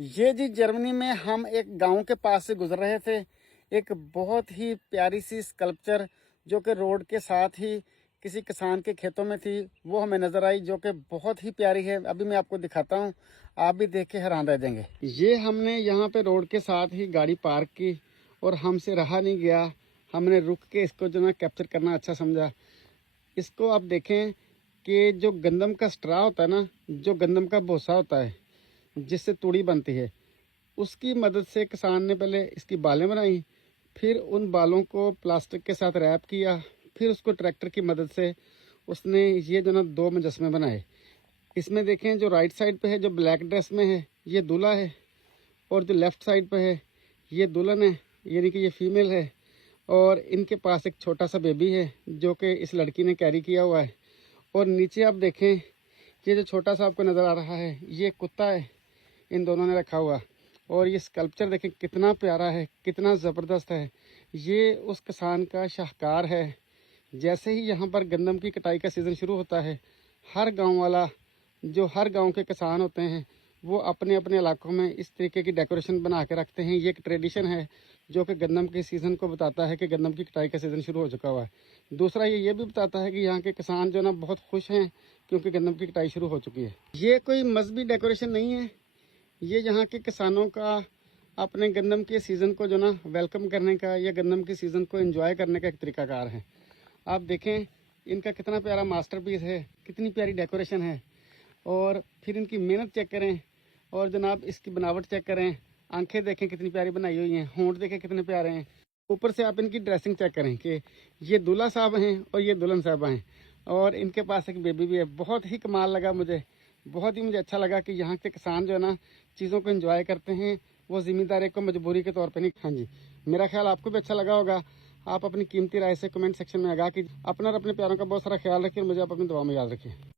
ये जी जर्मनी में हम एक गांव के पास से गुजर रहे थे। एक बहुत ही प्यारी सी स्कल्पचर जो कि रोड के साथ ही किसी किसान के खेतों में थी, वो हमें नज़र आई, जो कि बहुत ही प्यारी है। अभी मैं आपको दिखाता हूँ, आप भी देख के हैरान रह जाएंगे। ये हमने यहाँ पे रोड के साथ ही गाड़ी पार्क की और हमसे रहा नहीं गया, हमने रुक के इसको जो ना कैप्चर करना अच्छा समझा। इसको आप देखें कि जो गंदम का स्ट्रा होता है ना, जो गंदम का भूसा होता है जिससे तूड़ी बनती है, उसकी मदद से किसान ने पहले इसकी बालें बनाई, फिर उन बालों को प्लास्टिक के साथ रैप किया, फिर उसको ट्रैक्टर की मदद से उसने ये जो ना दो मुजस्मे बनाए। इसमें देखें, जो राइट साइड पे है, जो ब्लैक ड्रेस में है, ये दूल्हा है, और जो लेफ़्ट साइड पे है ये दुल्हन है, यानी कि ये फीमेल है। और इनके पास एक छोटा सा बेबी है जो कि इस लड़की ने कैरी किया हुआ है। और नीचे आप देखें, ये जो छोटा सा आपको नज़र आ रहा है, ये कुत्ता है इन दोनों ने रखा हुआ। और ये स्कल्पचर देखें कितना प्यारा है, कितना ज़बरदस्त है। ये उस किसान का शाहकार है। जैसे ही यहाँ पर गंदम की कटाई का सीज़न शुरू होता है, हर गांव वाला, जो हर गांव के किसान होते हैं, वो अपने अपने इलाकों में इस तरीके की डेकोरेशन बना के रखते हैं। ये एक ट्रेडिशन है जो कि गंदम के सीज़न को बताता है कि गंदम की कटाई का सीज़न शुरू हो चुका हुआ है। दूसरा ये भी बताता है कि यहाँ के किसान जो ना बहुत खुश हैं क्योंकि गंदम की कटाई शुरू हो चुकी है। ये कोई मजहबी डेकोरेशन नहीं है, ये यहाँ के किसानों का अपने गंदम के सीज़न को जो ना वेलकम करने का या गंदम के सीज़न को एंजॉय करने का एक तरीकाकार है। आप देखें इनका कितना प्यारा मास्टरपीस है, कितनी प्यारी डेकोरेशन है। और फिर इनकी मेहनत चेक करें, और जनाब इसकी बनावट चेक करें। आंखें देखें कितनी प्यारी बनाई हुई हैं, होंठ देखें कितने प्यारे हैं। ऊपर से आप इनकी ड्रेसिंग चेक करें कि ये दूल्हा साहब हैं और ये दुल्हन साहबा हैं, और इनके पास एक बेबी भी है। बहुत ही कमाल लगा मुझे, बहुत ही मुझे अच्छा लगा कि यहाँ के किसान जो है ना चीज़ों को एंजॉय करते हैं, वो जिम्मेदारी को मजबूरी के तौर पे नहीं। हाँ जी, मेरा ख्याल आपको भी अच्छा लगा होगा। आप अपनी कीमती राय से कमेंट सेक्शन में आगाह कीजिए। अपना और अपने प्यारों का बहुत सारा ख्याल रखिए और मुझे आप अपनी दुआ में याद रखिए।